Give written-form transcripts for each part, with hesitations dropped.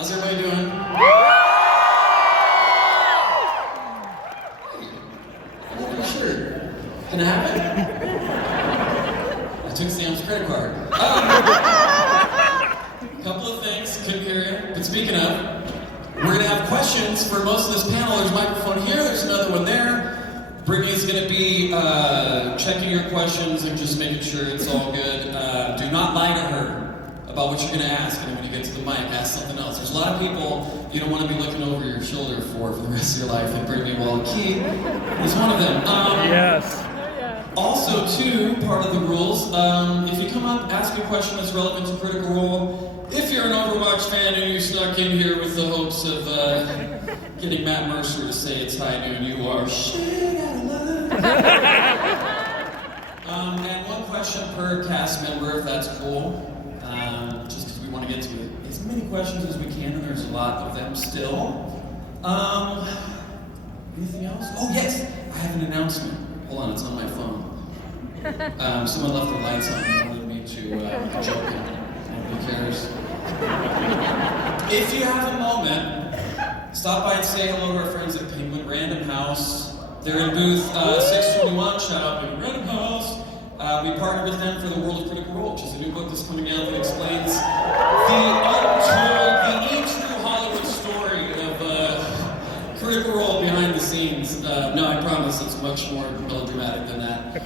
How's everybody doing? Hey, I love your shirt. Can I have it? I took Sam's credit card. Couple of things, couldn't hear you. But speaking of, we're gonna have questions for most of this panel. There's a microphone here, there's another one there. Brittany's gonna be checking your questions and just making sure it's all good. Do not lie to her about what you're gonna ask, and when you get to the mic, ask something else. There's a lot of people you don't want to be looking over your shoulder for the rest of your life, and Brittany Wallachie is one of them. Yes. Also, too, part of the rules, if you come up, ask a question that's relevant to Critical Role. If you're an Overwatch fan and you snuck in here with the hopes of getting Matt Mercer to say it's high noon, you are shit out of luck. And one question per cast member, if that's cool. Just because we want to get to as many questions as we can, and there's a lot of them still. Anything else? Oh yes, I have an announcement. Hold on, it's on my phone. Someone left the lights on and wanted me to, I'm joking. Nobody cares. If you have a moment, stop by and say hello to our friends at Penguin Random House. They're in booth 621, shout out Penguin Random House. We partnered with them for the World of Critical Role, which is a new book that's coming out that explains the untold, the true Hollywood story of Critical Role behind the scenes. No, I promise it's much more melodramatic than that.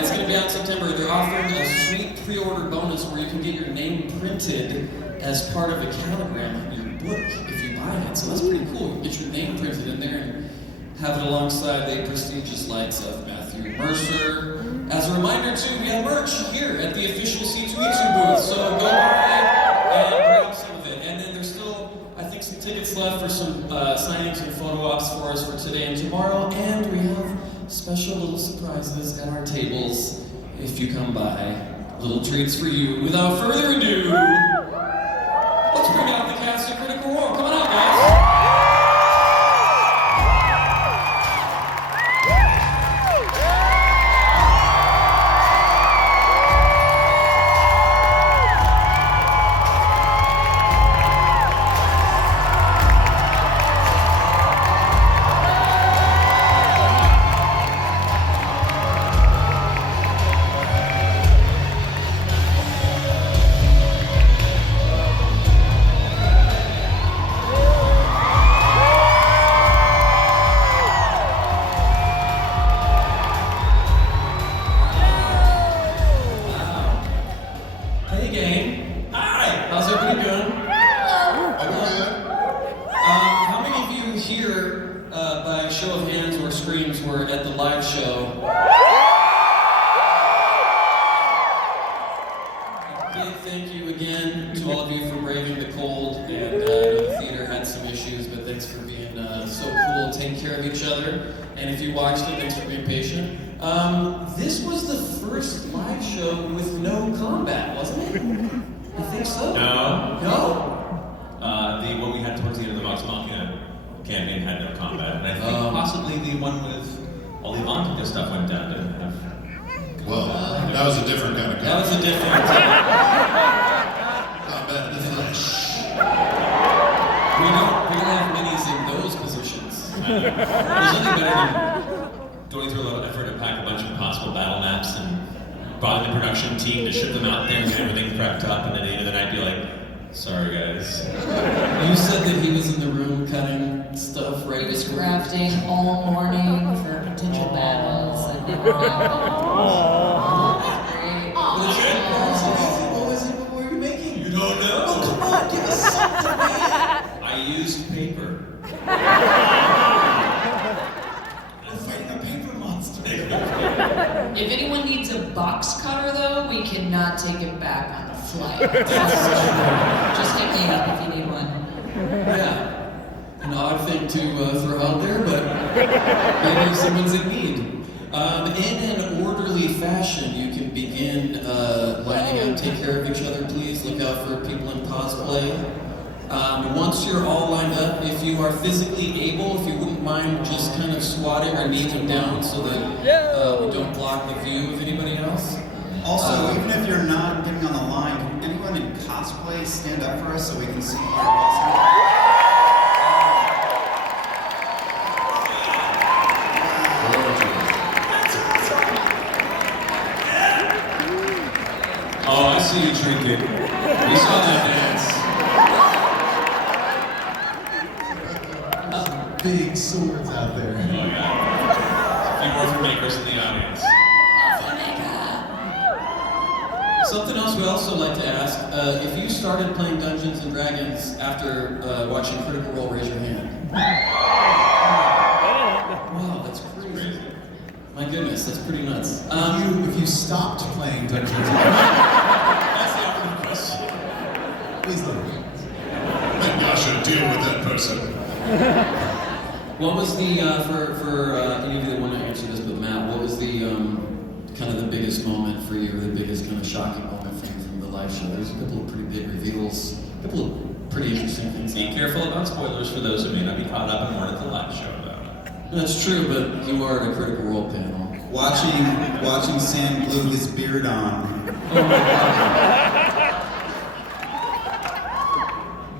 It's going to be out in September. They're offering a sweet pre-order bonus where you can get your name printed as part of a calogram in your book if you buy it. So that's pretty cool. You can get your name printed in there and have it alongside the prestigious likes of Matthew Mercer. As a reminder, too, we have merch here at the official C2E2 booth, so go by and grab some of it. And then there's still, I think, some tickets left for some signings and photo ops for us for today and tomorrow. And we have special little surprises at our tables if you come by. Little treats for you. Without further ado, let's bring out the cast of Critical Role. Come on out, guys. This was the first live show with no combat, wasn't it? I think so. No. No? The one we had towards the end of the Vox Machina campaign had no combat. And I think possibly the one with all the Avantika stuff went down didn't have. Well, that was a different kind of combat. That was a different combat in the flesh. We don't have minis in those positions. There's nothing better than going through a lot of effort to pack a bunch of possible battle maps and bother the production team to ship them out there and get everything prepped up, and then at the end of the night be like, sorry guys. You said that he was in the room cutting stuff, right? He was crafting all morning for potential battles and What were you making? You don't know? Oh, come on, give us something, man. I used paper. If anyone needs a box cutter, though, we cannot take it back on the flight. Just hit me up if you need one. Yeah. An odd thing to throw out there, but maybe someone's in need. In an orderly fashion, you can begin lining up. Take care of each other, please. Look out for people in cosplay. Once you're all lined up, if you are physically able, if you wouldn't mind just kind of squatting or kneeling down so that we don't block the view of anybody else. Also, even if you're not getting on the line, can anyone in cosplay stand up for us so we can see your awesome? see you drinking. We saw that dance. Big swords out there. Oh yeah. A few more makers in the audience. Something else we also like to ask, if you started playing Dungeons and Dragons after watching Critical Role, raise your hand. Wow, that's crazy. My goodness, that's pretty nuts. If you stopped playing Dungeons and Dragons, That's the awkward question. please let me. Maybe I should deal with that person. What was the, for any of you that want to answer this, but Matt, what was the, kind of the biggest moment for you, or the biggest kind of shocking moment for you from the live show? There's a couple of pretty big reveals, a couple of pretty interesting things. Be careful about spoilers for those who may not be caught up and weren't at the live show, though. That's true, but you are at a Critical Role panel. Watching Sam glue his beard on.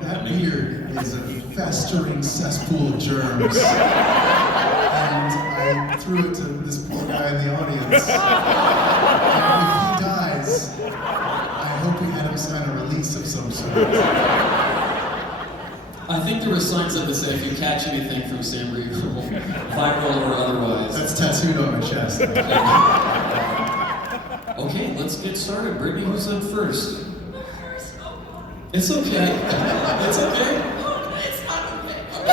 That beard is a festering cesspool of germs. And I threw it to this poor guy in the audience. And if he dies, I hope we had him sign a release of some sort. I think there were signs up that said, if you catch anything from Sam Riegel, viral or otherwise. That's tattooed on my chest. Okay, let's get started. Brittany, who's up first? First, It's okay. It's okay. it's not okay. I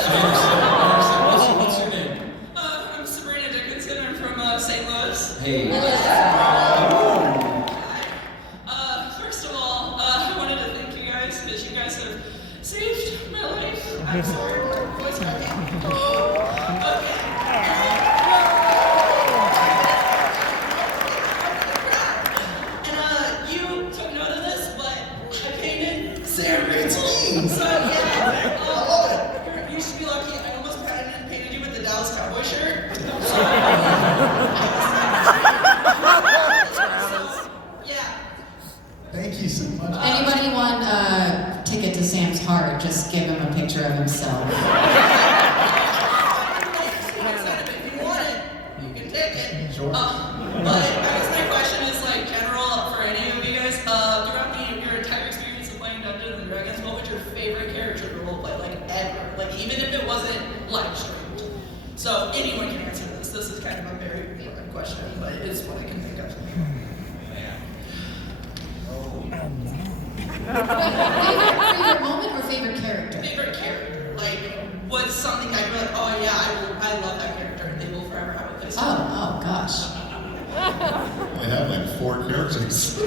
understand. What's your name? I'm Sabrina Dickinson. I'm from St. Louis. Hey. First of all, I wanted to thank you guys because you guys have saved my life. I'm sorry, my voice cracking. Okay. And you took note of this, but I painted Sam Riegel. So yeah, you should be lucky. I almost painted you with the Dallas Cowboy shirt. Yeah. Thank you so much. Anybody want a ticket to Sam's heart? Just give him a picture of himself. If you want it, you can take it. Sure. But I guess my question is like general for any of you guys. Throughout your entire experience of playing Dungeons and Dragons, what was your favorite character to roleplay? Like ever? Like even if it wasn't live streamed. So anyone can answer this. This is kind of a very broad question, but it's what I can think of. Favorite moment or favorite character? Favorite character? Like what's something I'd be like, oh yeah, I love that character. They will forever have a place. Oh gosh. I have like 4 characters.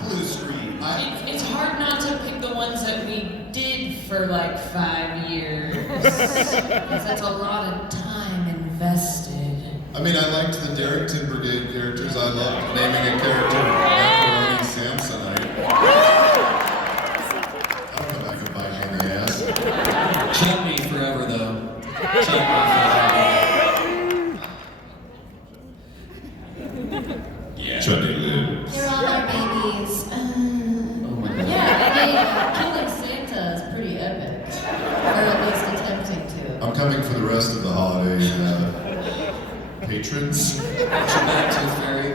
Blue screen. It's hard not to pick the ones that we did for like 5 years. Because that's a lot of time invested. I mean, I liked the Darrington Brigade characters. I loved naming a character Macaroni Samsonite. I'll come back and bite me in the ass. Chutney forever, though. Chutney forever. Yeah. Chutney Lou. They're all our babies. Oh my God. Yeah, killing Santa is pretty epic. Or at least attempting to. I'm coming for the rest of the holiday patrons. Back to Fairy.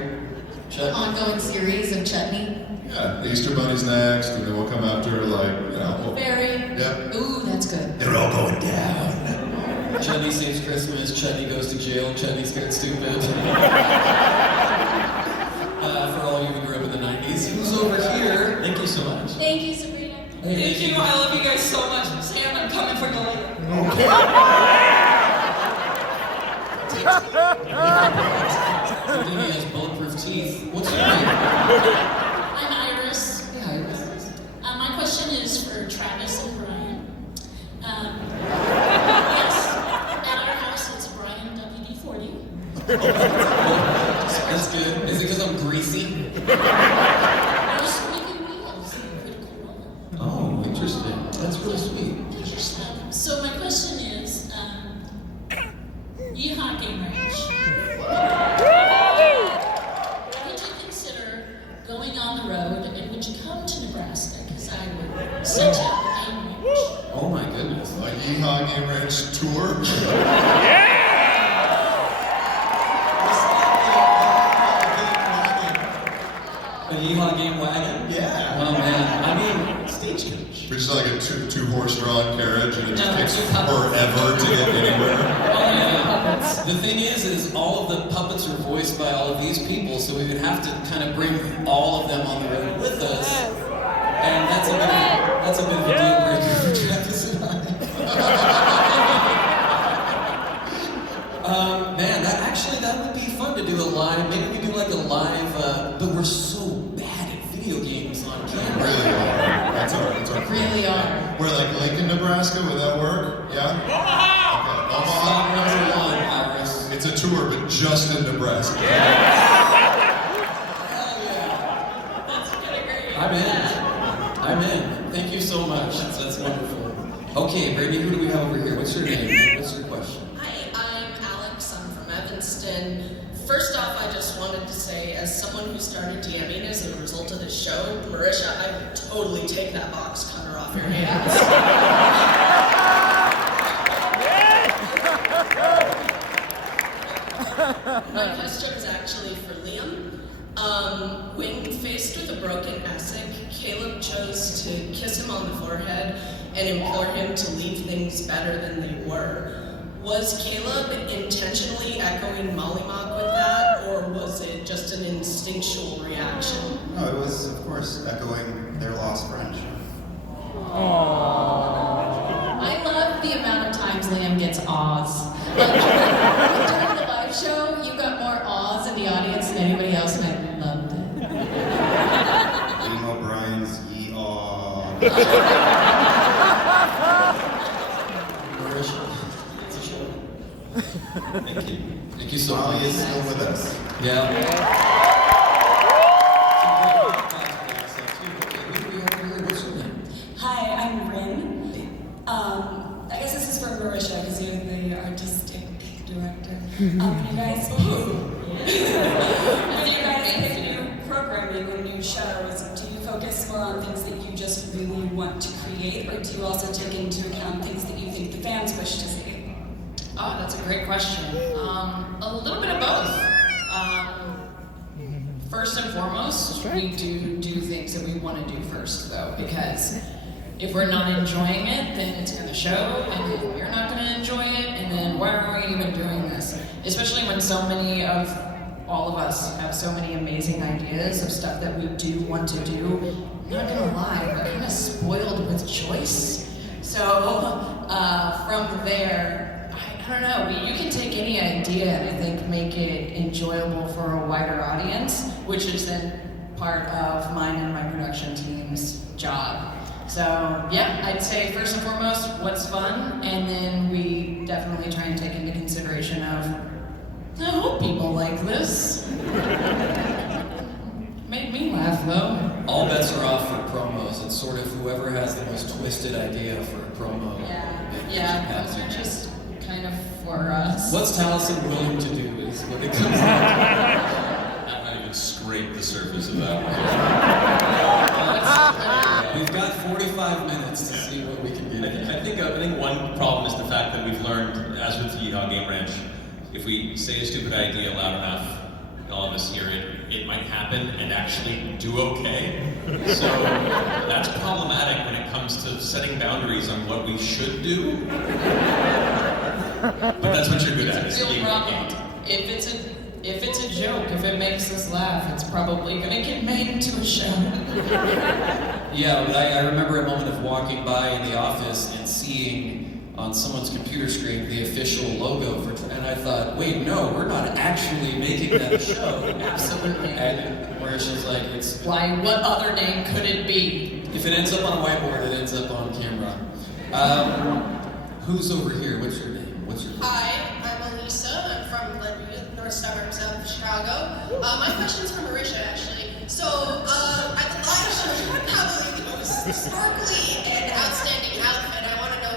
Chutney. Ongoing series of chutney. Yeah, the Easter Bunny's next, and then we'll come after, like, you know. Berry. Yep. Ooh, that's good. They're all going down. Chutney saves Christmas, Chutney goes to jail, Chutney scared stupid. For all you who grew up in the 90s. Who's over here? Thank you so much. Thank you, Sabrina. Hey, Thank you. I love you guys so much. Sam, I'm coming for you later. Houdini has bulletproof teeth. What's your name? I'm Iris. Hey, Iris. My question is for Travis and Brian. Yes, at our house it's Brian WD-40. That's good. Is it because I'm greasy? We're squeaking wheels in Critical Role. Oh, interesting. That's really sweet. So my question is, Yeehaw Game Ranch. Would you consider going on the road, and would you come to Nebraska? Because I would set you up a game range. Oh my goodness. Like Yeehaw Game Ranch tour. A Yeehaw game wagon? Yeah. Oh man, I mean, Stagecoach. Which is like a two-horse drawn carriage, and it just No, takes two puppets. forever to get anywhere. oh yeah. The thing is all of the puppets are voiced by all of these people, so we would have to kind of bring all of them on the road with us. And that's a bit of a deal breaker for Travis and I. Man, that would be fun to do a live. Maybe we do like a live, but we're so bad at video games on camera. Really are. That's our Really are. We're like Lincoln, Nebraska. Would that work? Yeah. Okay. Stop Omaha. number one, Iris. It's a tour, but just in Nebraska. Hell yeah. That's kind of great. I'm in. Thank you so much. That's wonderful. Okay, Brady, who do we have over here? What's your name? What's your question? Hi, I'm Alex. I'm from Evanston. First off, I just wanted to say, as someone who started DMing as a result of this show, Marisha, I would totally take that box cutter off your hands. My question is actually for Liam. When faced with a broken Essek, Caleb chose to kiss him on the forehead and implore him to leave things better than they were. Was Caleb intentionally echoing Mollymock with that, or was it just an instinctual reaction? No, it was, of course, echoing their lost friendship. I love the amount of times Liam gets awes. Like, during the live show, you got more awes in the audience than anybody else, and I loved it. Liam O'Brien's Yee-Aw. Marisha, it's a show. Thank you. Thank you so Molly much. is still with us. Yeah. What's your name? Hi, I'm Rin. I guess this is for Marisha because you're the artistic director. When you guys pick new programming or new shows, do you focus more on things that you just really want to create, or do you also take into account things that you think the fans wish to see? Oh, that's a great question. A little bit of both. First and foremost, we do things that we want to do first, though, because if we're not enjoying it, then it's going to show, and if you're not going to enjoy it, and then why are we even doing this? Especially when so many of all of us have so many amazing ideas of stuff that we do want to do. I'm not going to lie, we're kind of spoiled with choice. So from there, I don't know, you can take any idea and I think make it enjoyable for a wider audience, which is then part of mine and my production team's job. So yeah, I'd say first and foremost, what's fun, and then we definitely try and take into consideration of, I hope people like this. Made me laugh though. All bets are off for promos. It's sort of whoever has the most twisted idea for a promo. Yeah, those are just kind of for us. What's Taliesin willing to do is what it comes down to. I've not even scraped the surface of that one. We've got 45 minutes to see what we can do. I think one problem is the fact that we've learned, as with the Yeehaw Game Ranch, if we say a stupid idea loud enough, all of us hear it, it might happen and actually do okay. So that's problematic when it comes to setting boundaries on what we should do. But that's what you're good at, is Real being problem. the If it's a joke, if it makes us laugh, it's probably gonna get made into a show. Yeah, but I remember a moment of walking by in the office and seeing on someone's computer screen the official logo for, and I thought, wait, no, we're not actually making that a show. Absolutely. And where she's like, it's, Why, what other name could it be? if it ends up on a whiteboard, it ends up on camera. Who's over here? What's your name? What's your Hi, I'm Elisa. I'm from Glenview, north suburbs of Chicago. My question's for Marisha, actually. So, at the live show, you probably the most sparkly and outstanding outfit. I want to know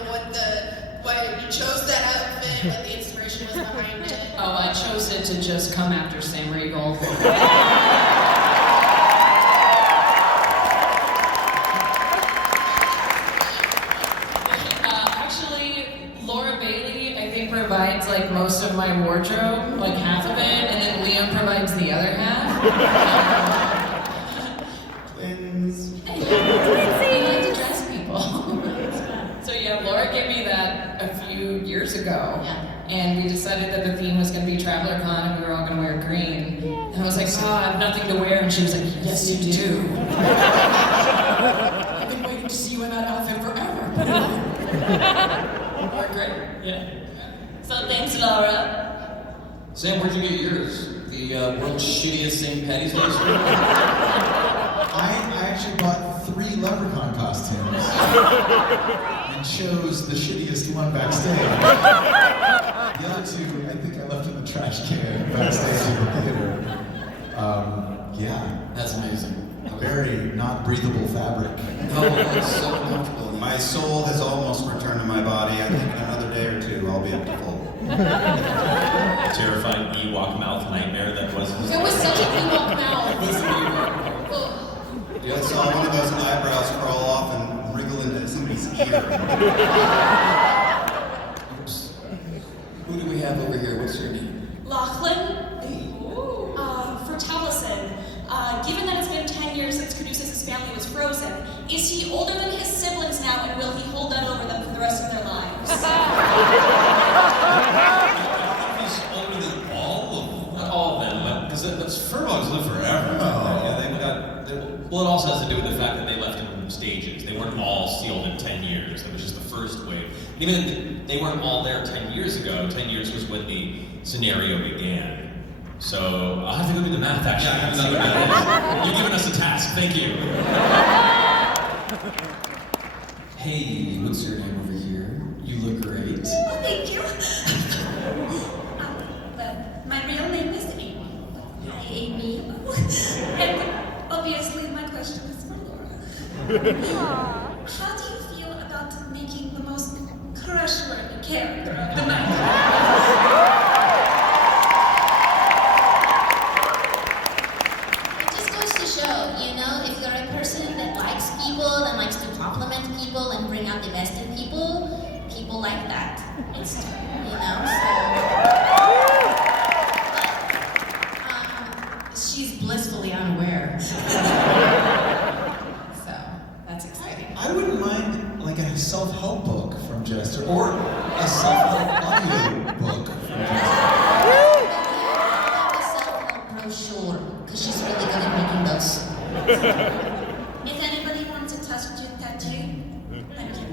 why you chose that outfit, what the inspiration was behind it. Oh, I chose it to just come after Sam Riegel. Actually, Laura Bailey, I think, provides like most of my wardrobe, like half of it, and then Liam provides the other half. and we decided that the theme was going to be Traveler Con, and we were all going to wear green. And I was like, oh, I have nothing to wear, and she was like, yes, you do. I've been waiting to see you in that outfit forever. We're great, yeah. So thanks, Laura. Sam, where'd you get yours? The world's shittiest St. Patty's Day stream? I actually bought 3 leprechaun costumes and chose the shittiest one backstage. The other 2, I think I left in the trash can backstage in the theater. Yeah. That's amazing. A very not breathable fabric. Oh, it's so uncomfortable. My soul has almost returned to my body. I think in another day or 2, I'll be up to full. Terrifying Ewok mouth nightmare that was. It was such an Ewok mouth. I saw one of those eyebrows crawl off and wriggle into somebody's ear. Oops. Who do we have over here? What's your name? Lachlan? For Taliesin, given that it's been 10 years since Caduceus' family was frozen, is he older than his siblings now, and will he hold that over them for the rest of their lives? He's older than all of them. Not all of them, but because that's furbolgs live forever. Yeah, they've got. Well, it also has to do with the fact that they left in stages. They weren't all sealed in 10 years. That was just the first wave. Even they weren't all there 10 years ago. 10 years was when the scenario began. So I'll have to go do the math. Actually, I have another math. You've given us a task. Thank you. Hey, what's your name over here? You look great. Oh, thank you. Well, my real name is Amy. Hi, Amy. And obviously, my question is for Laura. How do you feel about making the most crush-worthy character of the night? It just goes to show, you know, if you're a person that likes people and likes to compliment people and bring out the best in people, people like that. It's true, you know, so. She's blissfully unaware. So, that's exciting. I wouldn't mind like a self-help book from Jester, or a self-help audio book from Jester. A self-help brochure, because she's really good at making those. If anybody wants a tattoo, thank you.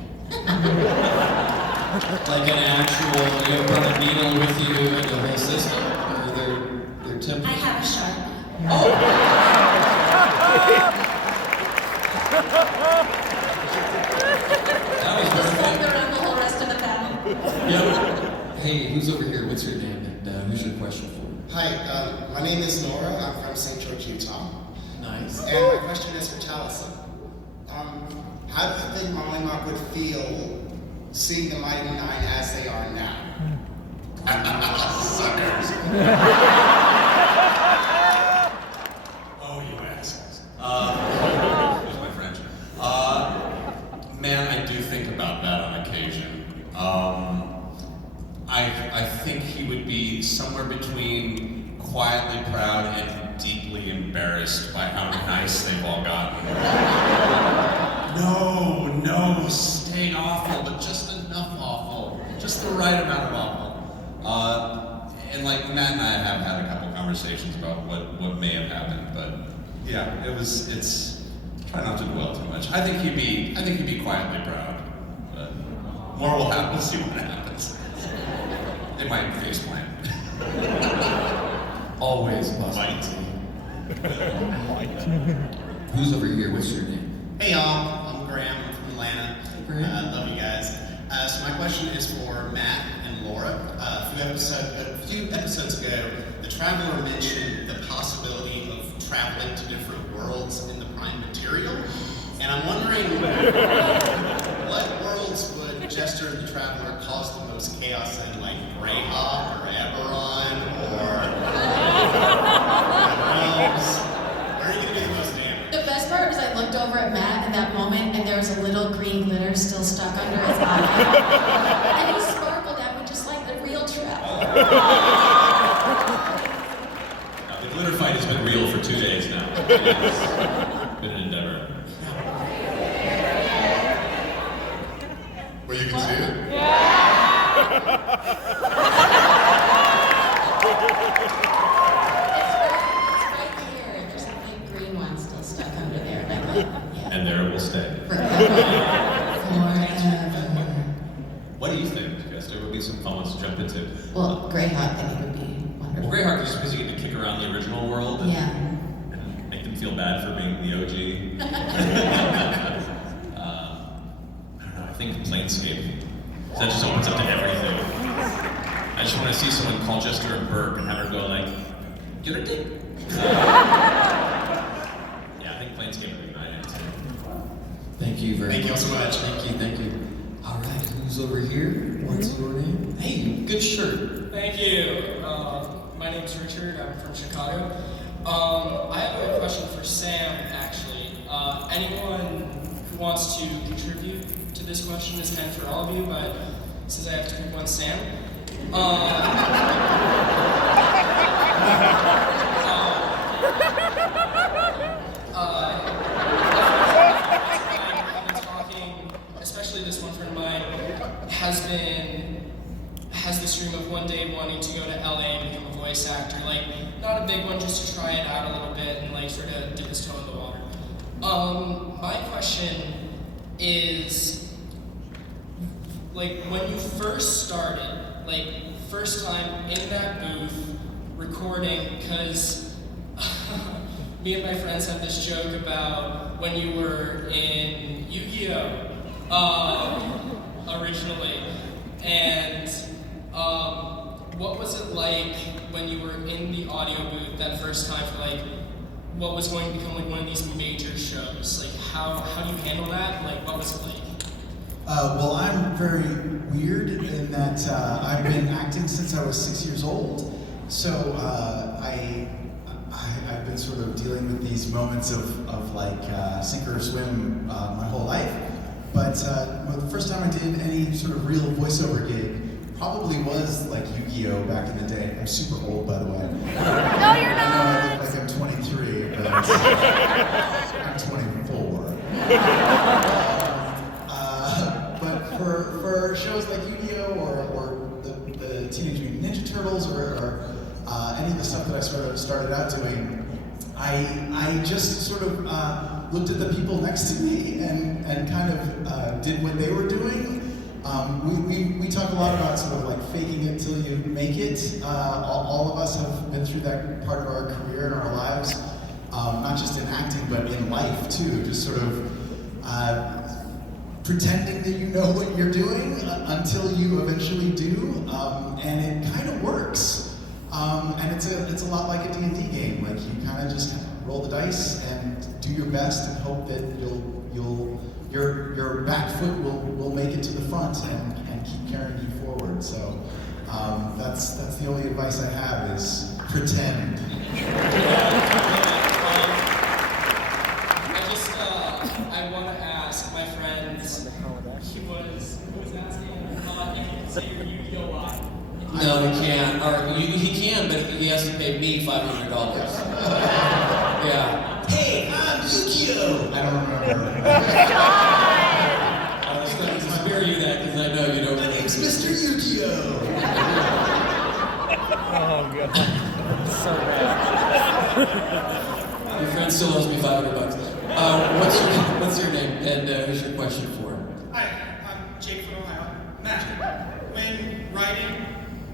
Like an actual, you know, brought a needle with you and the whole system? Or they're temp- I have a Sharpie. That was Just perfect. hold around the whole rest of the panel. Yep. Hey, who's over here? What's your name? And who's your question for? Hi, my name is Nora. I'm from St. George, Utah. Nice. And my question is for Taliesin. How do you think Mollymock would feel seeing the Mighty Nine as they are now? Suckers. Oh, you assholes. Here's my French. Man, I do think about that on occasion. I think he would be somewhere between quietly proud and deeply embarrassed by how nice they've all gotten. No, stay awful, but just enough awful. Just the right amount of awful. And like Matt and I have had a couple conversations about what may have happened, but yeah, it's try not to dwell too much. I think he'd be quietly proud, but more will happen. We'll see what happens. They might face plant. Always Might. Who's over here? What's your name? Hey y'all, I'm Graham from Atlanta. Graham. Love you guys. So my question is for Matt and Laura. A few episodes ago, the Traveler mentioned the possibility of traveling to different worlds in the Prime material. And I'm wondering, what worlds would Jester and the Traveler cause the most chaos in, like Greyhawk or Eberron or Rose? Where are you going to do the most damage? The best part was I looked over at Matt in that moment and there was a little green glitter still stuck under his eye. And he sparkled at me just like the real Traveler. The glitter fight has been real for 2 days now. It's been an endeavor. Well, you can see it. Yeah! right here. There's a big green one still stuck under there. Like, yeah. And there it will stay. Forever. What do you think, Jester? Would be some fun ones to jump into? Well, Greyhawk, I think would be wonderful. Well, Greyhawk is just because you get to kick around the original world and, Yeah. and make them feel bad for being the OG. I don't know, I think Planescape. That just opens up to everything. I just want to see someone call Jester a Burke and have her go like, get her dick. Yeah, I think Planescape would be my answer. Thank you very Thank you much. so much. Thank you. All right, who's over here? What's your name? Hey, good shirt. Thank you. My name's Richard. I'm from Chicago. I have a question for Sam, actually. Anyone who wants to contribute to this question is kind of for all of you, but since I have to pick one, Sam. I've been talking, especially this one friend of mine, has this dream of one day wanting to go to LA and become a voice actor. Like, not a big one, just to try it out a little bit and like sort of dip his toe in the water. My question is, like, when you first started, like, first time in that booth recording, because me and my friends have this joke about when you were in Yu-Gi-Oh! Originally, and what was it like when you were in the audio booth that first time for like what was going to become like one of these major shows? Like how do you handle that? Like what was it like? Well, I'm very weird in that I've been acting since I was 6 years old. So I've been sort of dealing with these moments of like sink or swim my whole life. But the first time I did any sort of real voiceover gig probably was like Yu-Gi-Oh! Back in the day. I'm super old, by the way. No, you're not! I know I look like I'm 23, but I'm 24. But for shows like Yu-Gi-Oh! or the Teenage Mutant Ninja Turtles or any of the stuff that I started out doing, I just sort of looked at the people next to me and kind of did what they were doing. We talk a lot about sort of like faking it till you make it. All of us have been through that part of our career and our lives, not just in acting but in life too. Just sort of pretending that you know what you're doing until you eventually do, and it kind of works. And it's a lot like a D&D game. Like you kind of just roll the dice and do your best and hope that your back foot will make it to the front and keep carrying you forward. So that's the only advice I have is pretend. I want to ask my friends. He was asking if you can say your Yu-Gi-Oh! Live. No, he can't. Or he can, but he has to pay me $500. Yeah. Hey, I'm Yu-Gi-Oh! I don't remember. I was going to spare you that because I know you don't. My name's Mr. Yu-Gi-Oh! Oh, God. So bad. Your friend still owes me $500. What's your name and who's your question for? Hi, I'm Jake from Ohio. Matt, when writing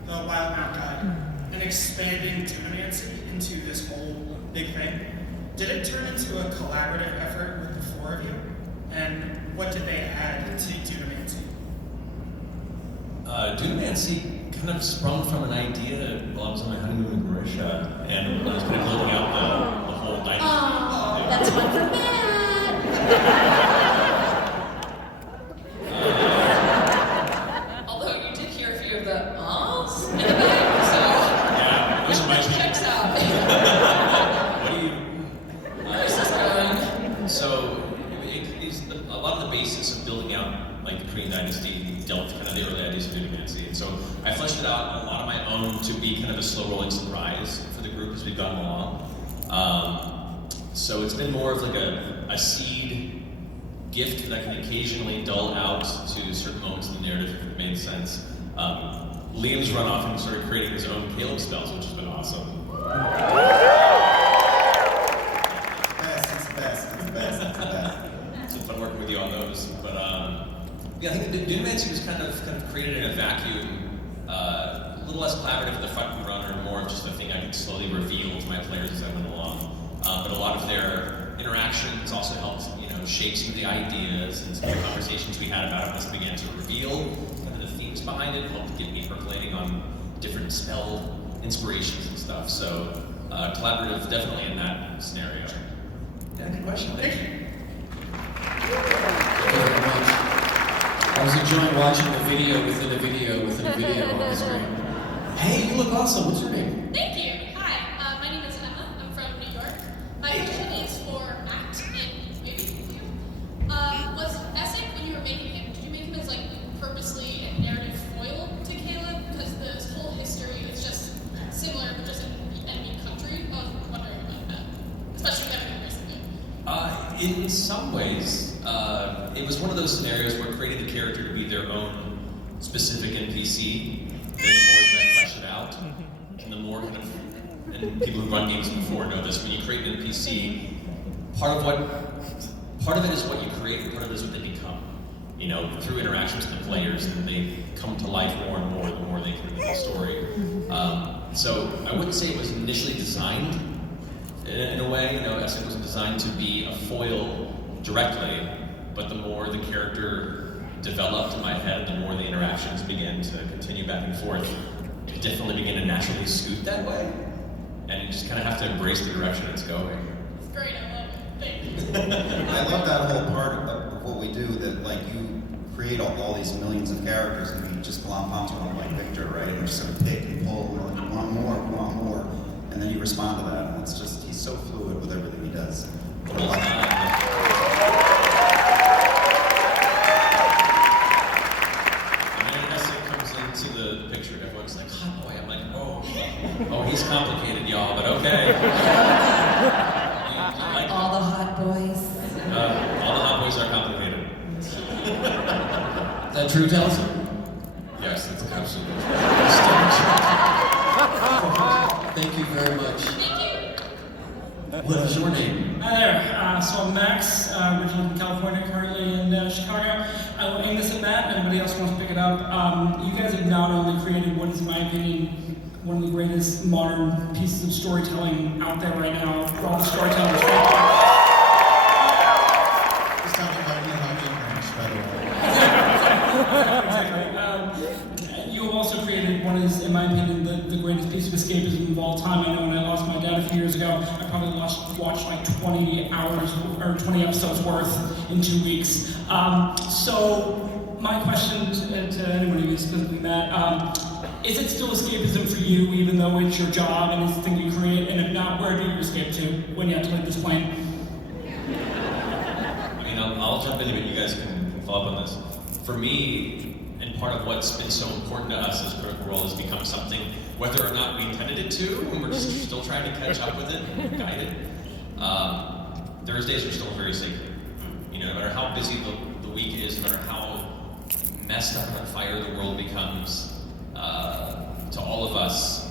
the Wild Mount Guide and expanding Dunamancy into this whole big thing, did it turn into a collaborative effort with the four of you? And what did they add to Dunamancy? Dunamancy kind of sprung from an idea while I was on my honeymoon in Croatia, and I was kind of building out the whole dynasty. Oh, that's one for Matt. Although you did hear a few of the ahs in the back, so Yeah, those are my checks out. What do you? Where's this going? So, a lot of the basis of building out like the Korean dynasty dealt with kind of the early ideas of Dunamancy, and so I fleshed it out a lot on my own to be kind of a slow rolling surprise for the group as we've gone along. So it's been more of like a seed gift that I can occasionally dull out to certain moments in the narrative if it made sense. Liam's run off and started creating his own Caleb spells, which has been awesome. It's the best. It's been fun working with you on those. But yeah, I think the Dunamancy was kind of created in a vacuum, a little less collaborative at the front runner, more of just a thing I could slowly reveal to my players as I went along. But a lot of their interactions also helped, shape some of the ideas and some of the conversations we had about it as we began to reveal kind of the themes behind it, helped get me percolating on different spell inspirations and stuff. So collaborative definitely in that scenario. Yeah, good question. Thank you. Thank you very much. I was enjoying watching the video within a video within a video on the screen. Hey, you look awesome. What's your name? Thank you. Hi, my name is Emma. I'm from New York. My question is for Matt and maybe you. Was Essek, when you were making him, did you make him as purposely a narrative foil to Caleb? Because this whole history is just similar, but just in enemy country. I was wondering about that, especially having him recently. In some ways, it was one of those scenarios where creating the character to be their own specific NPC, and the more that I flesh it out, and the more and people who run games before know this, when you create an NPC, part of it is what you create, and part of it is what they become. Through interactions with the players, and they come to life more and more the more they can read the story. So I wouldn't say it was initially designed in a way. Essek wasn't designed to be a foil directly, but the more the character developed in my head, the more the interactions began to continue back and forth. It definitely began to naturally scoot that way, and you just kind of have to embrace the direction it's going. It's great, I love it. Thank you. I love that whole part of what we do, that you create all these millions of characters and you just glom onto one like Victor, right? And you just sort of pick and pull, and you want more, and then you respond to that, and it's just, he's so fluid with everything he does. The picture, everyone's like, hot boy. I'm like, oh, he's complicated, y'all, but okay. All the hot boys. All the hot boys are complicated. Is that true, Tellison? Yes, that's absolutely true. Thank you very much. Thank you. What is your name? Hi there. So I'm Max, originally from California, currently in Chicago. I will aim this at Matt. Anybody else wants to pick it up? You guys have not only created what is, in my opinion, one of the greatest modern pieces of storytelling out there right now. For all the storytellers. Just talking about English, by the way. Exactly. You have also created what is, in my opinion, the greatest piece of escapism of all time. I know when I lost my dad a few years ago, I probably watched 20 hours or 20 episodes worth in 2 weeks. So my question to anybody, specifically Matt, is it still escapism for you, even though it's your job and it's the thing you create? And if not, where do you escape to when you have to leave this plane? I mean, I'll jump into it. You guys can follow up on this. For me, and part of what's been so important to us as Critical Role has become something, whether or not we intended it to, and we're just still trying to catch up with it and guide it. Thursdays are still very sacred. No matter how busy the week is, no matter how messed up and on fire the world becomes, to all of us,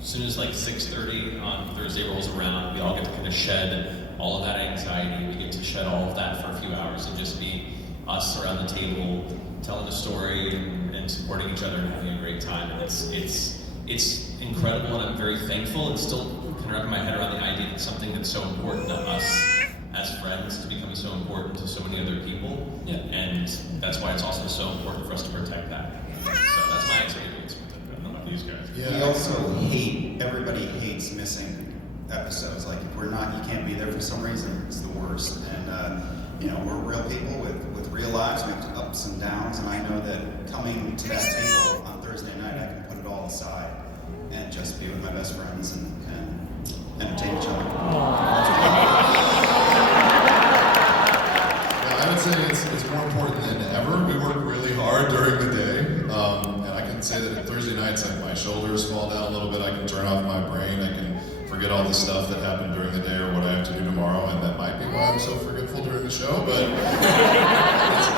as soon as 6:30 on Thursday rolls around, we all get to kind of shed all of that anxiety. We get to shed all of that for a few hours and just be us around the table, telling a story and supporting each other and having a great time. And it's incredible, and I'm very thankful, and still kind of wrapping my head around the idea that something that's so important to us as friends is becoming so important to so many other people. Yeah. And that's why it's also so important for us to protect that. So that's my experience with it. I don't know about these guys. Yeah. We also everybody hates missing episodes. If we're not, you can't be there for some reason, it's the worst. And we're real people with real lives, we have ups and downs, and I know that coming to that table on Thursday night, I can put it all aside and just be with my best friends and entertain each other. I would say it's more important than ever. We work really hard during the day, and I can say that Thursday nights, my shoulders fall down a little bit. I can turn off my brain. I can forget all the stuff that happened during the day or what I have to do tomorrow, and that might be why I'm so forgetful during the show. But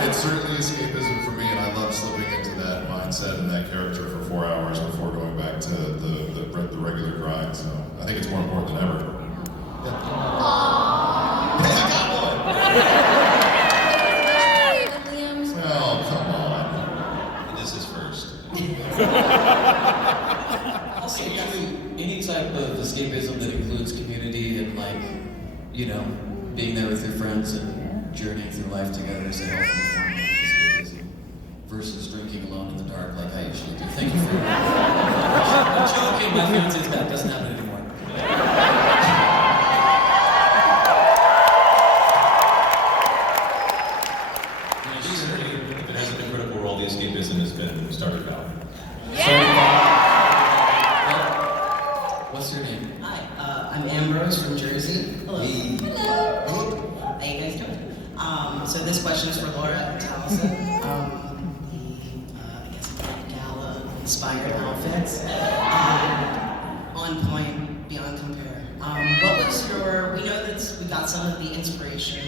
it's certainly escapism for me, and I love slipping into that mindset. mindset and that character for 4 hours before going back to the regular grind. So I think it's more important than ever. Well, come on. This is first. Also, any type of escapism that includes community and being there with your friends and journeying through life together is a healthy form of escapism versus drinking alone in the dark like I usually do. Thank you for your I'm joking, my fiance's back, doesn't happen anymore. If it hasn't been Critical Role, the escapism has been started out. What's your name? Hi, I'm Ambrose from Jersey. Hello. Hello. How you guys doing? So this question is for Laura and Taliesin. I guess gala inspired outfits. On point, beyond compare. What was we know that we got some of the inspiration,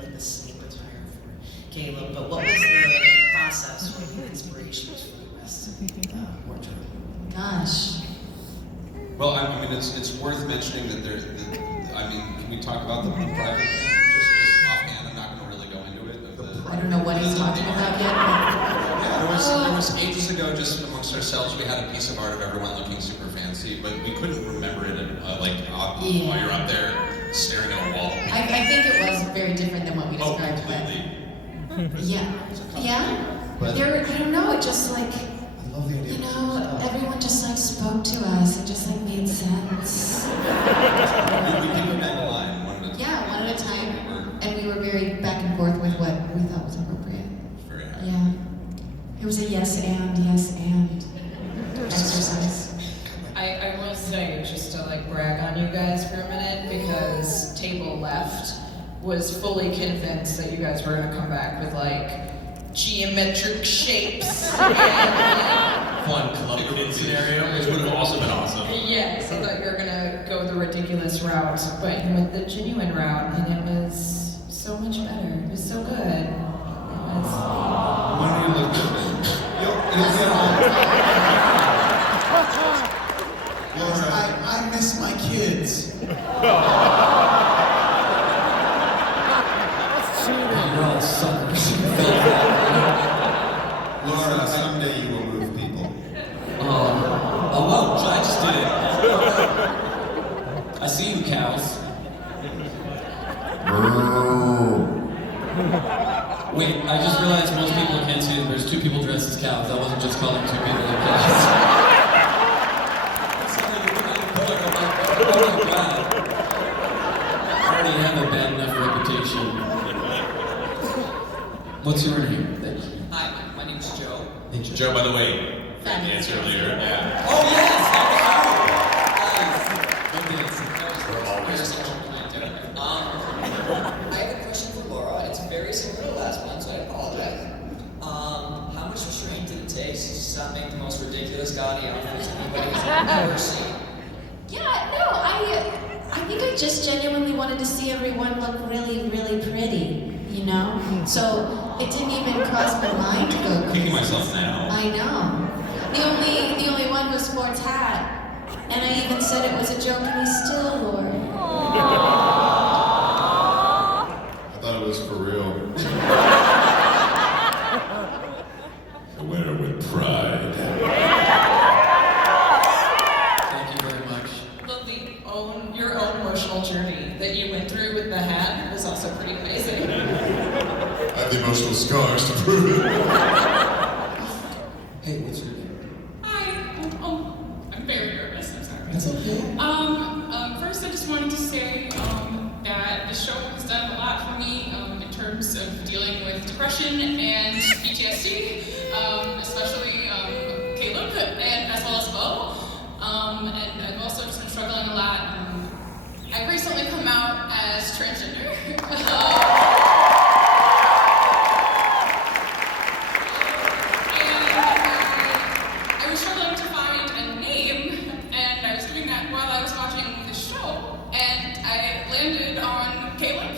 like the snake attire for Caleb, but what was the process for the inspirations for the rest of the wardrobe? Gosh. Well, I mean, it's worth mentioning that can we talk about the private thing? Just offhand, I'm not going to really go into it. I don't know what he's talking about yet. Yeah, there was ages ago, just amongst ourselves, we had a piece of art of everyone looking super fancy, but we couldn't remember it while you're up there staring at a wall. I think it was very different than what we described. Completely. Yeah. But I don't know, it just everyone just spoke to us. It just made sense. we came down the line one at a time. Yeah, one at a time. And we were very back and forth with what we thought was appropriate. Very happy. Yeah. It was a yes and exercise. I will say, just to brag on you guys for a minute, because Table Left was fully convinced that you guys were going to come back with geometric shapes and Fun club scenario, which would have also been awesome. yes, I thought you were going to go the ridiculous route, but you went the genuine route, and it was so much better. It was so good. When we looked at Laura, I miss my kids. You're all suckers. Laura, someday you will move people. I just did it. I see you, cows. Wait, I just realized most people can't see that there's two people dressed as cows. I wasn't just calling two people like cows. Oh my god. I already have a bad enough reputation. What's your name? Hi, my name's Joe. Hey, Joe. Joe, by the way, great dance earlier. Yeah. Oh yes! I have a question for Laura. It's very similar to the last one, so I apologize. How much restraint did it take to not make the most ridiculous gaudy outfits anybody's ever seen? Yeah, no, I think I just genuinely wanted to see everyone look really, really pretty, So it didn't even cross my mind to go Kicking myself now. I know. The only one who sports hat. And I even said it was a joke and he still wore it. I thought it was for real. I wear it with pride. Thank you very much. Your own emotional journey that you went through with the hat was also pretty amazing. I have the emotional scars to prove it. Hey, what's your name? Hi. I'm very nervous. I'm sorry. That's okay. First, I just wanted to say that the show has done a lot for me in terms of dealing with depression and PTSD, especially Caleb, and as well as Bo. And I've also just been struggling a lot. I've recently come out as transgender. I was struggling to find a name, and I was doing that while I was watching the show, and I landed on Caleb.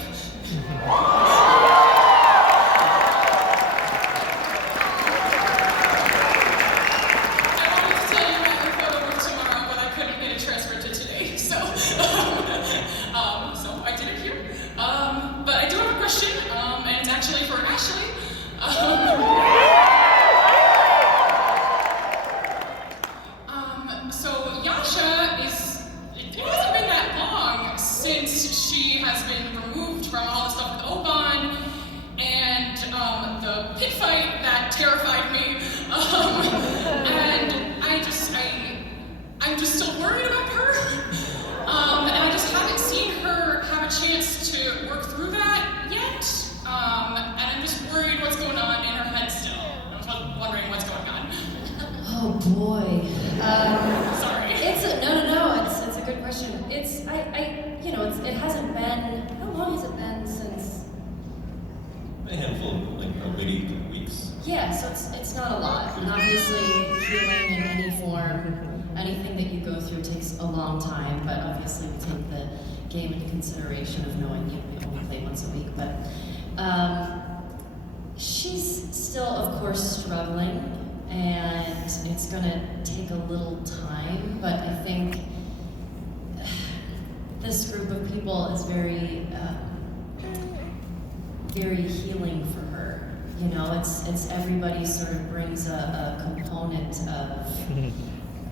A handful, like maybe weeks. Yeah, so it's not a lot. And obviously, healing in any form, anything that you go through takes a long time, but obviously we take the game into consideration of knowing you only play once a week. But she's still, of course, struggling, and it's gonna take a little time, but I think this group of people is very healing for her. You know, it's everybody sort of brings a component of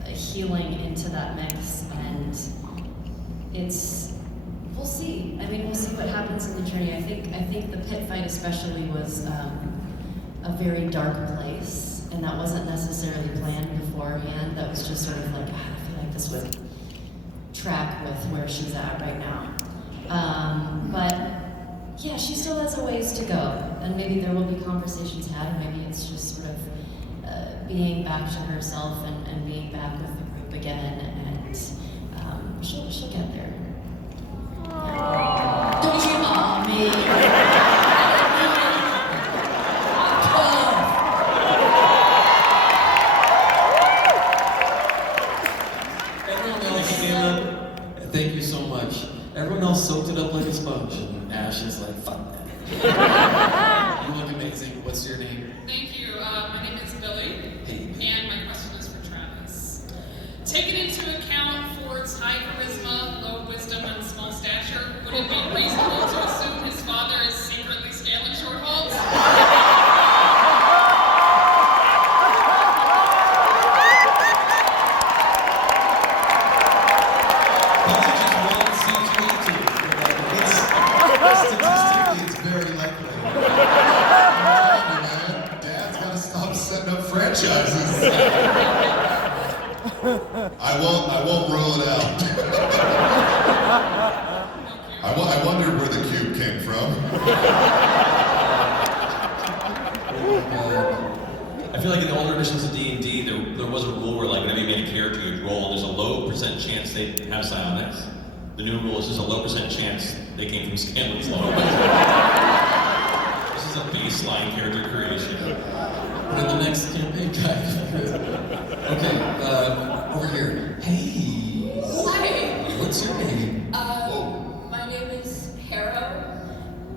healing into that mix, and we'll see. I mean, we'll see what happens in the journey. I think the pit fight especially was a very dark place, and that wasn't necessarily planned beforehand. That was just sort of like, I feel like this would track with where she's at right now. But yeah, she still has a ways to go, and maybe there will be conversations had, and maybe it's just sort of being back to herself and being back with the group again, and she'll get there. Don't you aw me? Everyone else, thank you so much. Everyone else soaked it up like a sponge, and Ash is like, fuck that. You look amazing. What's your name? Thank you. My name is Billy, and my question is for Travis. Taking into account Ford's high charisma, low wisdom, and small stature, would it be reasonable to assume his father is secretly scaling short halls? Statistically, it's very likely. Dad's gotta stop setting up franchises. I won't rule it out. I wondered where the cube came from. I feel like in the older editions of D&D, there was a rule where like whenever you made a character, you'd roll, there's a low % chance they have psionics. The new rule is there's a low % chance they came from Scanlan's Law. This is a baseline character creation. But in the next campaign, guys. Okay, over here. Hey. Hi. What's your name? My name is Harrow,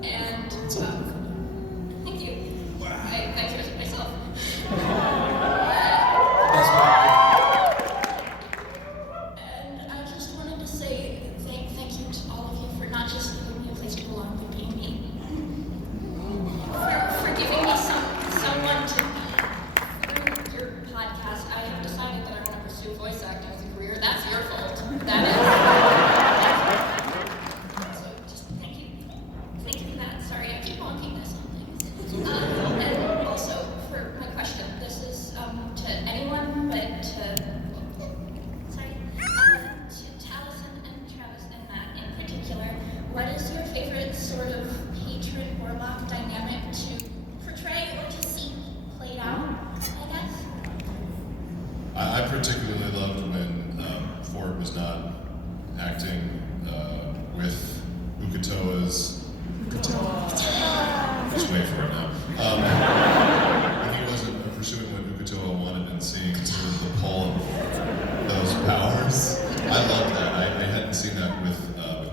and thank you. I chose it myself. And I just wanted to say thank you to all of you for not just giving me a place to belong, but being me. For giving me someone to through your podcast. I have decided that I want to pursue voice acting as a career. That's your fault. That is. So just thank you for that. Sorry, I keep honking this on things. And also for my question, this is to anyone, but to Taliesin and Travis and Matt in particular. What is your favorite sort of patron warlock dynamic to portray or to see played out, I guess? I particularly loved when Ford was not acting with Ukatoa's. Just wait for it now. When he wasn't pursuing what Ukatoa wanted and seeing sort of the pull of those powers. I loved that. I hadn't seen that with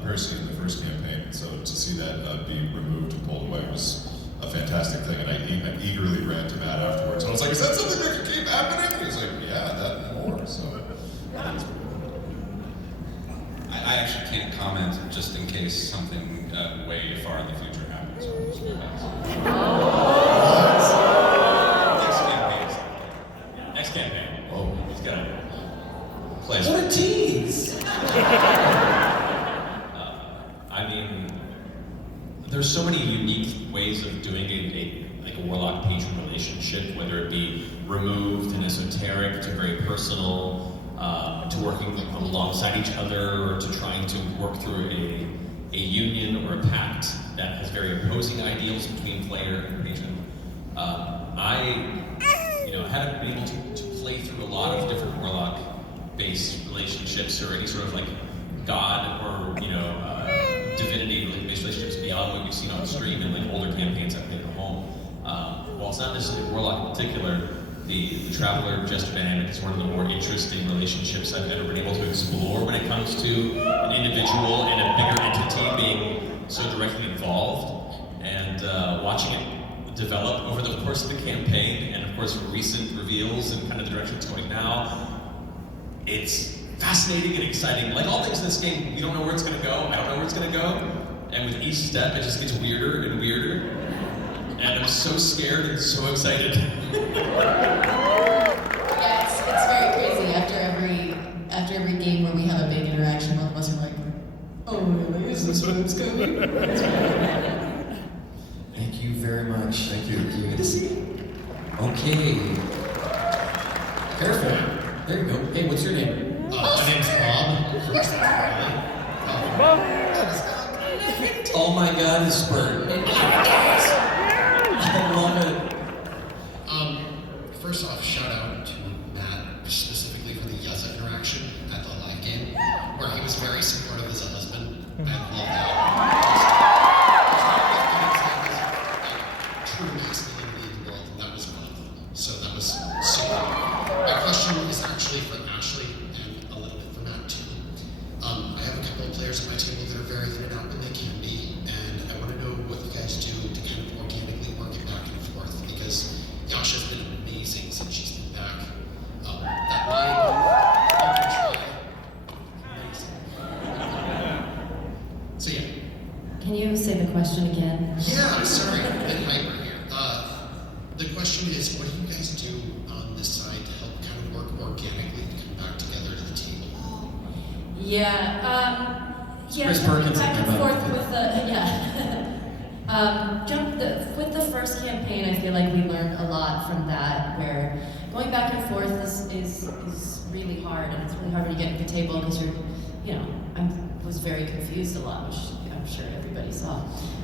Percy in the first campaign, so to see that be removed and pulled away was a fantastic thing, and I eagerly ran to Matt afterwards. And I was like, is that something that could keep happening? And he's like, yeah, that and more. So I actually can't comment just in case something way far in the future happens. Next campaign. Oh, he's got a place. What a tease! I mean, there's so many unique ways of doing a warlock patron relationship, whether it be removed and esoteric to very personal, to working alongside each other, or to trying to work through a union or a pact that has very opposing ideals between player and patron. I haven't been able to play through a lot of different warlock-based relationships or any sort of like god or divinity relationships beyond what we've seen on screen in like older campaigns I've made at home. While it's not necessarily Warlock in particular, the Traveler Jester dynamic is one of the more interesting relationships I've ever been able to explore when it comes to an individual and a bigger entity being so directly involved, and watching it develop over the course of the campaign, and of course recent reveals and kind of the direction it's going now. It's fascinating and exciting. Like all things in this game, you don't know where it's going to go. I don't know where it's going to go. And with each step, it just gets weirder and weirder. And I'm so scared and so excited. Yeah, it's very crazy. After every game where we have a big interaction, both of us are like, oh really? Is this what it's going to be? Thank you very much. Thank you. Good to see you. Okay. Careful. There you go. Hey, what's your name? My name's Bob. Oh my God, it's Spurt. I love it. First off, shout out to Matt specifically for the Yeza interaction at the live game, where he was very supportive as a husband. I love that. True masculinity in the world, and that was one of them. So that was super. My question is actually for Ashley and a little bit for Matt too. I have a couple of players at my table that are very in and out when they can be, and I want to know what you guys do to kind of organically work it back and forth, because Yasha's been amazing since she's been back. That line, you can try. Amazing. So yeah. Can you say the question again? Yeah, I'm sorry, I'm a bit hyper here. The question is, what do you guys do on this side to help kind of work organically to come back together to the table? Chris Perkins back and came forth up with the with the first campaign, I feel like we learned a lot from that. Where going back and forth is really hard, and it's really hard when you get at the table because I was very confused a lot, which I'm sure everybody saw.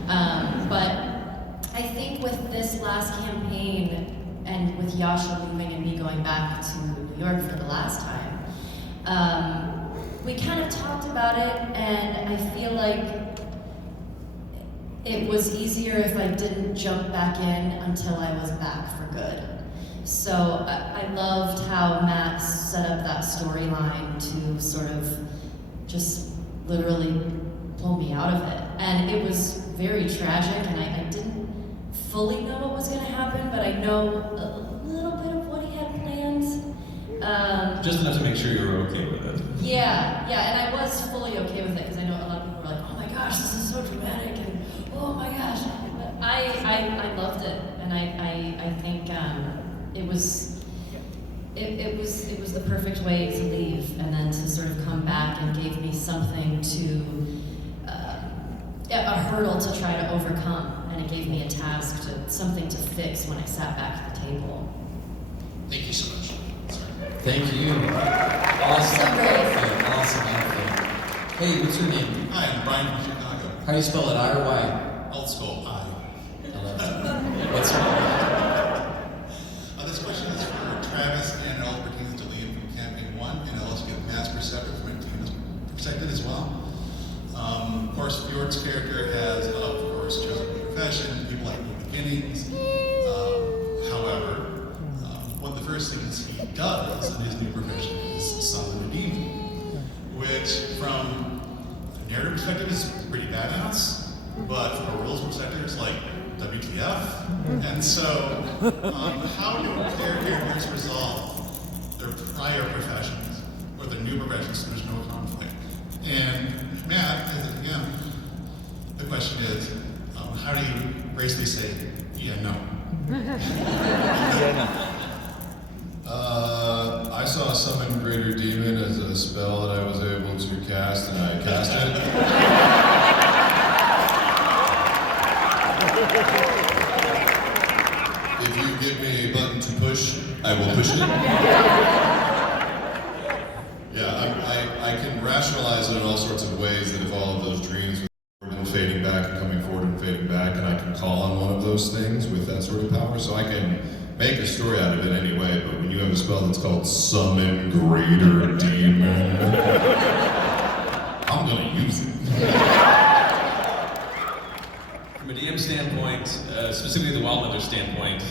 But I think with this last campaign and with Yasha moving and me going back to New York for the last time. We kind of talked about it, and I feel like it was easier if I didn't jump back in until I was back for good. So I loved how Matt set up that storyline to sort of just literally pull me out of it. And it was very tragic, and I didn't fully know what was going to happen, but I know a little bit of what he had planned. Just enough to make sure you were okay with it. Yeah, and I was fully okay with it because I know a lot of people were like, "Oh my gosh, this is so dramatic," and "Oh my gosh," but I loved it, and I think it was the perfect way to leave, and then to sort of come back and gave me something to a hurdle to try to overcome, and it gave me a task something to fix when I sat back at the table. Thank you so much. Thank you. Awesome outfit. Awesome outfit. Hey, what's your name? Hi, I'm Brian from Chicago. How do you spell it? I or Y? Old school, I. I love that. What's your name? This question is for Travis, and it all pertains to Liam from Campaign 1, and I'll also get Matt's perspective from Tina's perspective as well. Of course, Fjord's character has, of course, chosen a profession, people like new beginnings. However, one of the first things he does in his new profession is summon a demon, which from a narrative perspective is pretty badass, but from a rules perspective it's like WTF. And so, how do player characters resolve their prior professions or their new professions so there's no conflict? And Matt, as a DM, the question is, how do you gracefully say, yeah, no? I saw Summon Greater Demon as a spell that I was able to cast, and I cast it. If you give me a button to push, I will push it. Yeah, I can rationalize it in all sorts of ways, that if all of those dreams were fading back and coming forward and fading back, and I can call on one of those things with that sort of power, so I can make a story out of it anyway. But when you have a spell that's called Summon Greater Demon, I'm gonna use it. Random standpoint, specifically the Wild Mother standpoint,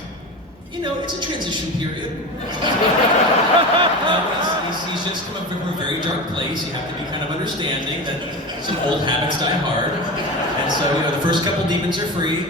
you know, it's a transition period. He's just come up from a very dark place. You have to be kind of understanding that some old habits die hard. And so, you know, the first couple demons are free.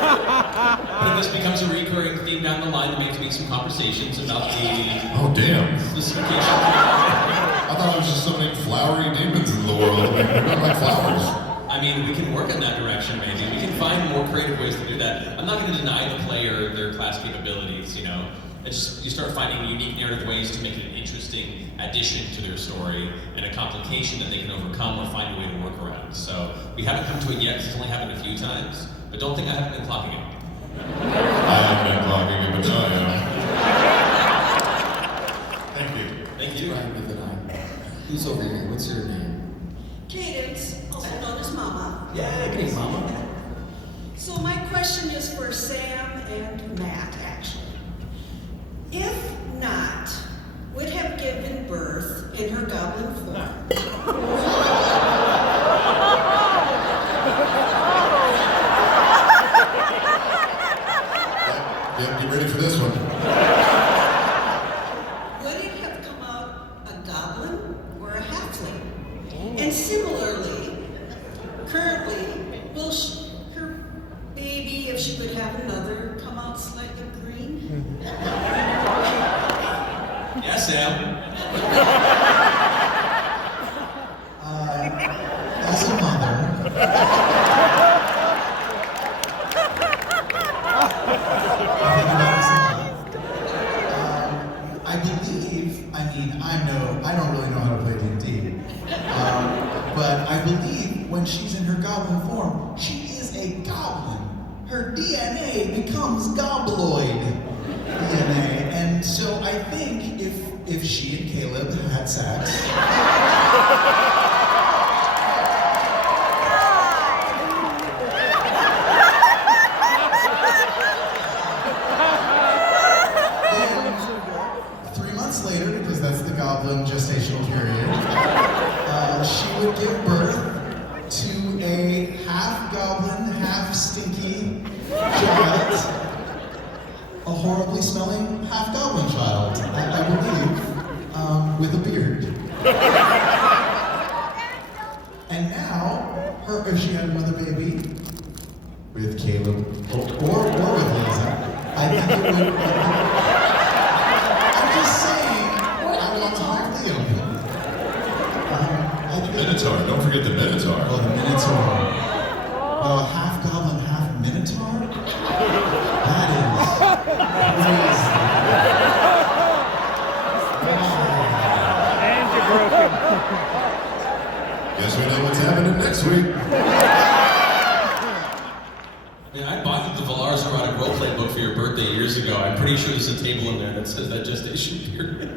But if this becomes a recurring theme down the line, there may have to be some conversations about the... Oh, damn. Specification. I thought it was just so many flowery demons in the world. I mean, they're not like flowers. I mean, we can work in that direction, maybe. We can find more creative ways to do that. I'm not going to deny the player their class capabilities, you know. It's just, you start finding unique narrative ways to make it an interesting addition to their story and a complication that they can overcome or find a way to work around. So we haven't come to it yet, 'cause it's only happened a few times. But don't think I haven't been clocking it. I haven't been clocking it, but no, I am. Thank you. Thank you. Right with an eye. Who's over here? What's your name? Cadence, also known as Mama. Yeah, good Mama. So my question is for Sam and Matt, actually. If not, would have given birth in her goblin form. Yeah, get ready for this one. Would it have come out a goblin or a halfling? And similarly, currently, will her baby, if she would have another, come out slightly green? Yes, Sam. As a mother, I believe, I don't really know how to play D&D, but I believe when she's in her goblin form, she is a goblin. Her DNA becomes gobloid DNA, and so I think if she and Caleb had sex, later, because that's the goblin gestational period, she would give birth to a half goblin, half stinky child, a horribly smelling half goblin child, I believe, with a beard. And now, if she had another baby with Caleb or with Lisa, I think it would. Minotaur, don't forget the Minotaur. Oh, the Minotaur. Oh, half goblin, half Minotaur? That is crazy. And you're broken. Guess we know what's happening next week. Man, I bought you the Valaris Erotic Roleplay book for your birthday years ago. I'm pretty sure there's a table in there that says that gestation period.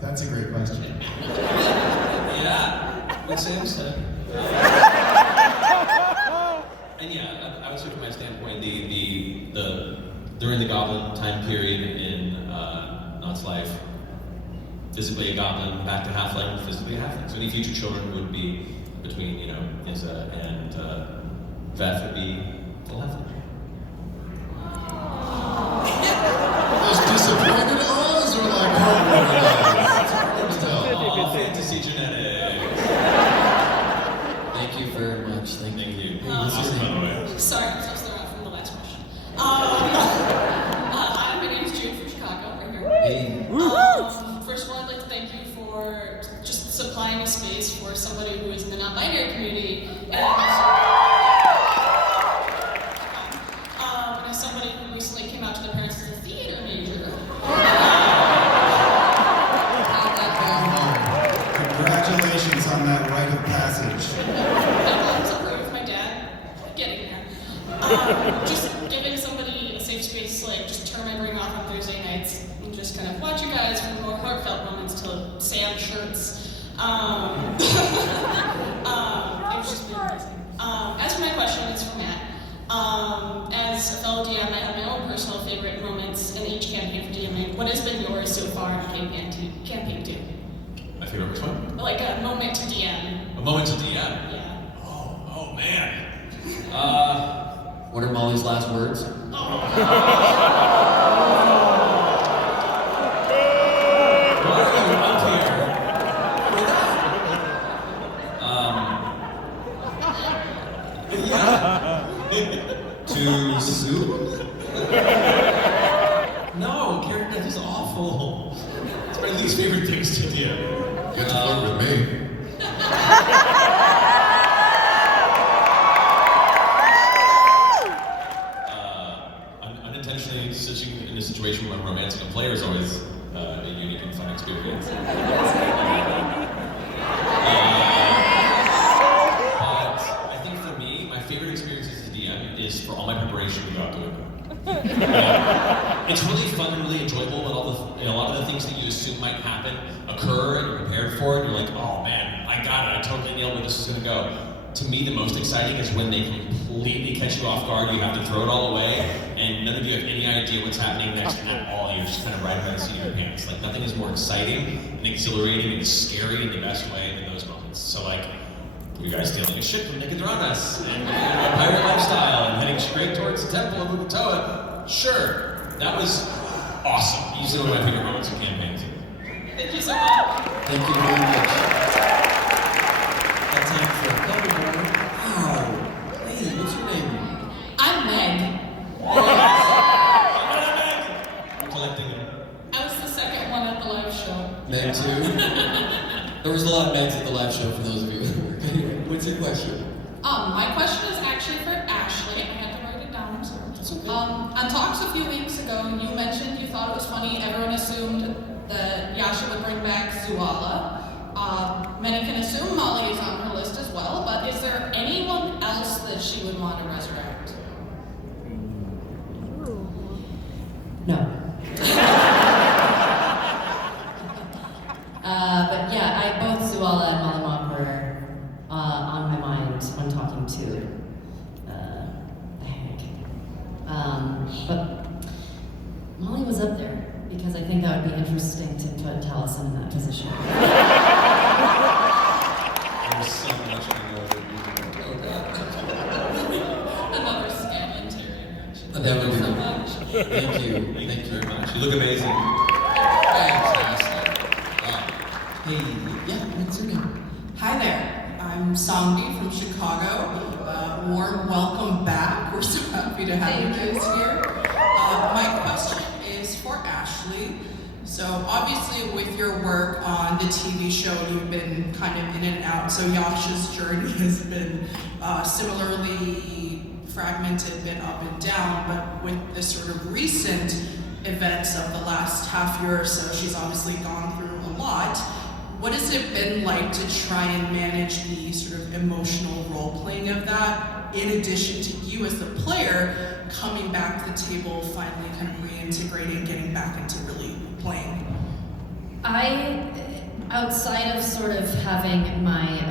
That's a great question. Yeah, what Sam said. And yeah, I would say from my standpoint, the during the goblin time period in Not's life, physically a goblin, back to halfling, physically a halfling. So any future children would be between, you know, Izza and Veth would be full halfling. Those disappointed Oz or like fantasy genetics. Thank you very much. Thank you. Hey, what's your Awesome, by the name? way. Sorry, I'm so slow from the last question. Hi, my name is Jude from Chicago, right here. Hey. First of all, I'd like to thank you for just supplying a space for somebody who is in the non-binary community, and as somebody who recently came out to their parents as a theater major. Congratulations on that rite of passage. I'm so proud of my dad. Getting there. Just giving somebody a safe space, like just turn my brain off on Thursday nights and just kind of watch you guys from more heartfelt moments to Sam shirts. It was just really amazing. As for my question, it's for Matt. As a fellow DM, I have my own personal favorite moments in each campaign for DMing. What has been yours so far in campaign 2? My favorite which one? Like a moment to DM. A Moments of DM. Yeah. Oh man. What are Molly's last words? Too soon? No, character death is awful. It's my least favorite things to do. You get to flirt with me. Unintentionally switching in a situation where I'm romancing a player is always a unique and fun experience. But I think for me, my favorite experience as a DM is for all my preparation to go out the window. It's really fun and really enjoyable when a lot of the things that you assume might happen occur and you're prepared for it. You're like, oh man, I got it. I totally nailed where this is going to go. To me, the most exciting is when they completely catch you off guard. You have to throw it all away, and none of you have any idea what's happening next at all. You're just kind of riding by the seat of your pants. Like nothing is more exciting and exhilarating and scary in the best way than those moments. So like, you guys stealing a ship from Nicodranas on us, and a pirate lifestyle, and heading straight towards the temple of Ukatoa. Sure, that was awesome. Easily one of my favorite moments of campaign. Thank you so much. Thank you very much. Got time for a couple more. Wow. Hey, what's your name? I'm Meg. I'm collecting them. I was the second one at the live show. Meg too? There was a lot of Megs at the live show for those of you who work. Anyway, what's your question? My question is actually for Ashley. I had to write it down, I'm sorry. That's okay. On talks a few weeks ago, you mentioned you thought it was funny. Everyone assumed that Yasha would bring back Zuala. Many can assume Molly is on her list as well, but is there anyone else that she would want to resurrect? No. But yeah, both Zuala and Malamok were on my mind when talking to Hank. But Molly was up there because I think that would be interesting to put Taliesin in that position. There's so much I know that you can go about. Another scam interior action. That would be so good. much. Thank you. Thank you very much. You look amazing. Fantastic. Hey, yeah, what's your name? Hi there, I'm Sangdi from Chicago. Warm welcome back. We're so happy to have you guys here. My question is for Ashley. So obviously with your work on the TV show, you've been kind of in and out. So Yasha's journey has been similarly fragmented, been up and down, but with the sort of recent events of the last half year or so, she's obviously gone through a lot. What has it been like to try and manage the sort of emotional role-playing of that, in addition to you as the player coming back to the table, finally kind of reintegrating, getting back into really playing? Outside of sort of having my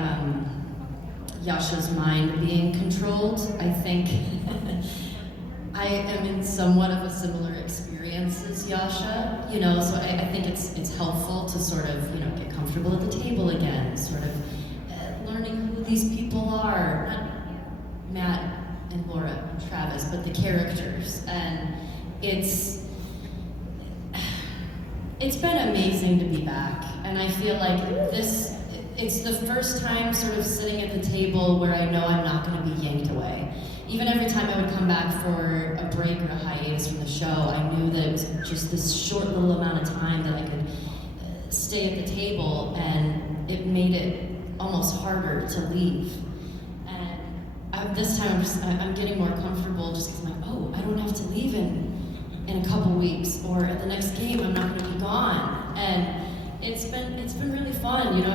Yasha's mind being controlled, I think I am in somewhat of a similar experience as Yasha, you know, so I think it's helpful to sort of, you know, get comfortable at the table again, sort of learning who these people are, not Matt and Laura and Travis, but the characters, and it's been amazing to be back, and I feel like it's the first time sort of sitting at the table where I know I'm not going to be yanked away. Even every time I would come back for a break or a hiatus from the show, I knew that it was just this short little amount of time that I could stay at the table, and it made it almost harder to leave. And this time I'm getting more comfortable just because I'm like, oh, I don't have to leave in a couple weeks, or at the next game I'm not going to be gone. And it's been really fun, you know.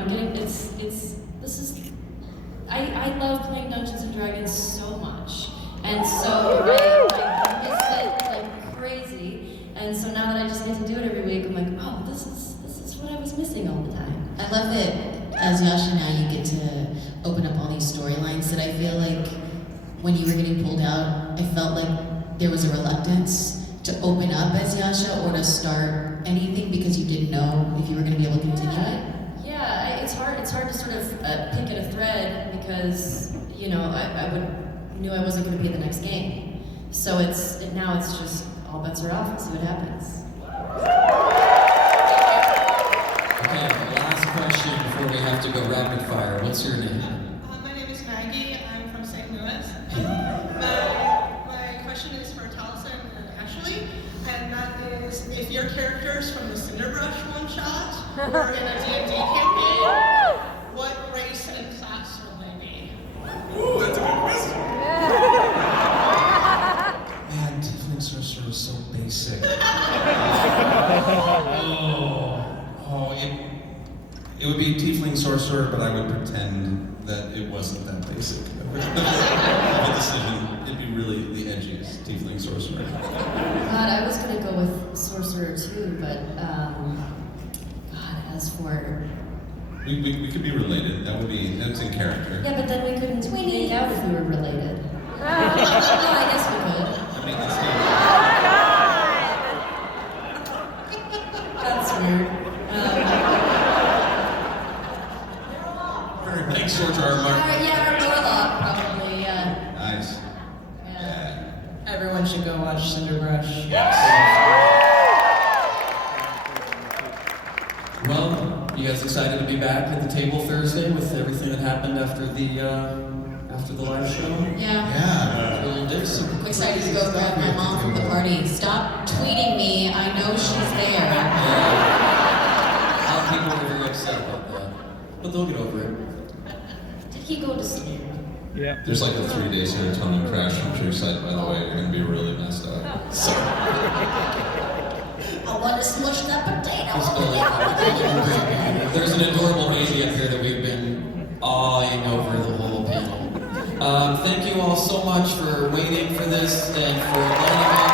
I love playing Dungeons and Dragons so much, and so I miss it like crazy. And so now that I just get to do it every week, I'm like, oh, this is what I was missing all the time. I love that as Yasha now you get to open up all these storylines that I feel like when you were getting pulled out, I felt like there was a reluctance to open up as Yasha or to start anything because you didn't know if you were going to be able to continue it. Yeah, it's it's hard to sort of pick at a thread because, you know, I knew I wasn't going to be in the next game. So now it's just all bets are off and see what happens. Okay, last question before we have to go rapid fire. What's your name? My name is Maggie. I'm from St. Louis. My question is for Taliesin and Ashley, and that is, if your characters from the Cinderbrush one-shot were in a D&D campaign, what race and class will they be? Ooh, that's a good question. Man, Tiefling Sorcerer is so basic. It would be Tiefling Sorcerer, but I would pretend that it wasn't that basic. Of a decision, it'd be really the edgiest Tiefling Sorcerer. God, I was going to go with Sorcerer too, but, God, as for... We could be related. That's in character. Yeah, but then we couldn't make out if we were related. No, I guess we could. That's weird. Very big George R. R. Martin. Yeah, our Warlock, probably, yeah. Nice. Everyone should go watch Cinderbrush. Well, you guys excited to be back at the table Thursday with everything that happened after the live show? Yeah. Little Dixon. I'm excited to go grab my mom from the party. Stop tweeting me. I know she's there. A lot of people are very upset about that, but they'll get over it. Did he go to sleep? Yeah. There's like a 3-day serotonin crash from your site, by the way. You're gonna be really messed up. So. I want to smush that potato. There's an adorable baby up here that we've been awing over the whole panel. Thank you all so much for waiting for this and for lining up.